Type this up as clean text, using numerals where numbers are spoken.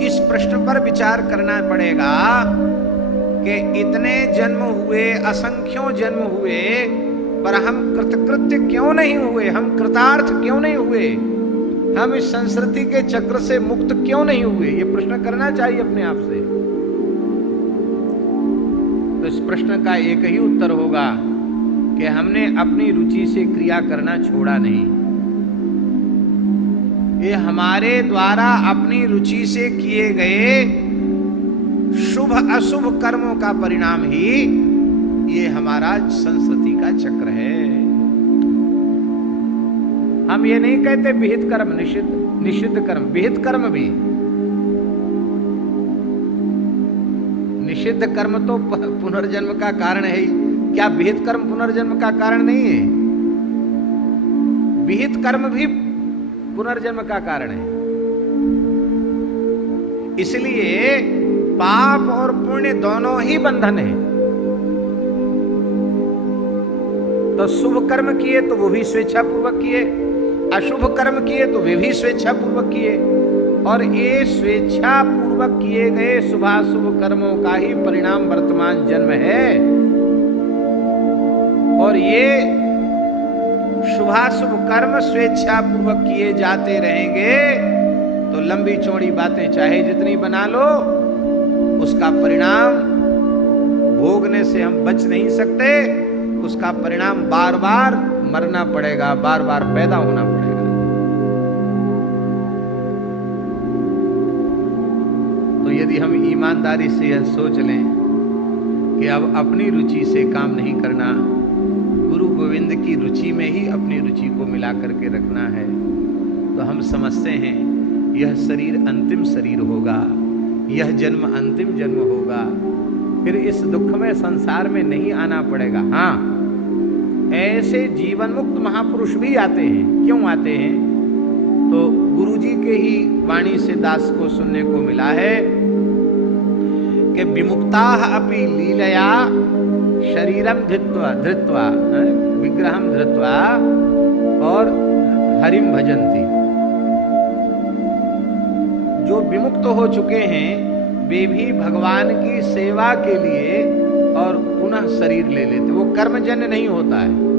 इस प्रश्न पर विचार करना पड़ेगा कि इतने जन्म हुए, असंख्यों जन्म हुए, पर हम कृतकृत्य क्यों नहीं हुए, हम कृतार्थ क्यों नहीं हुए, हम इस संस्कृति के चक्र से मुक्त क्यों नहीं हुए? ये प्रश्न करना चाहिए अपने आप से। तो इस प्रश्न का एक ही उत्तर होगा कि हमने अपनी रुचि से क्रिया करना छोड़ा नहीं। ये हमारे द्वारा अपनी रुचि से किए गए शुभ अशुभ कर्मों का परिणाम ही ये हमारा संस्कृति का चक्र है। हम ये नहीं कहते विहित कर्म निषिद्ध कर्म, विहित कर्म भी। निषिद्ध कर्म तो पुनर्जन्म का कारण है ही, क्या विहित कर्म पुनर्जन्म का कारण नहीं है? विहित कर्म भी पुनर्जन्म का कारण है। इसलिए पाप और पुण्य दोनों ही बंधन है। तो शुभ कर्म किए तो वो भी स्वेच्छा पूर्वक किए, अशुभ कर्म किए तो वे भी स्वेच्छा पूर्वक किए, और ये स्वेच्छा पूर्वक किए गए शुभाशुभ कर्मों का ही परिणाम वर्तमान जन्म है। और ये शुभाशुभ कर्म स्वेच्छा पूर्वक किए जाते रहेंगे तो लंबी चौड़ी बातें चाहे जितनी बना लो, उसका परिणाम भोगने से हम बच नहीं सकते। उसका परिणाम बार बार मरना पड़ेगा, बार बार पैदा होना पड़ेगा। तो यदि हम ईमानदारी से यह सोच लें कि अब अपनी रुचि से काम नहीं करना, गुरु गोविंद की रुचि में ही अपनी रुचि को मिला करके रखना है, तो हम समझते हैं यह शरीर अंतिम शरीर होगा, यह जन्म अंतिम जन्म होगा, फिर इस दुखमय संसार में नहीं आना पड़ेगा। हाँ, ऐसे जीवन मुक्त महापुरुष भी आते हैं। क्यों आते हैं? तो गुरुजी के ही वाणी से दास को सुनने को मिला है कि विमुक्ताः अपि लीलया शरीरम धृत्वा विग्रहम धृत्वा और हरिम भजन्ति। जो विमुक्त हो चुके हैं वे भी भगवान की सेवा के लिए और पुनः शरीर ले लेते। वो कर्मजन्य नहीं होता है।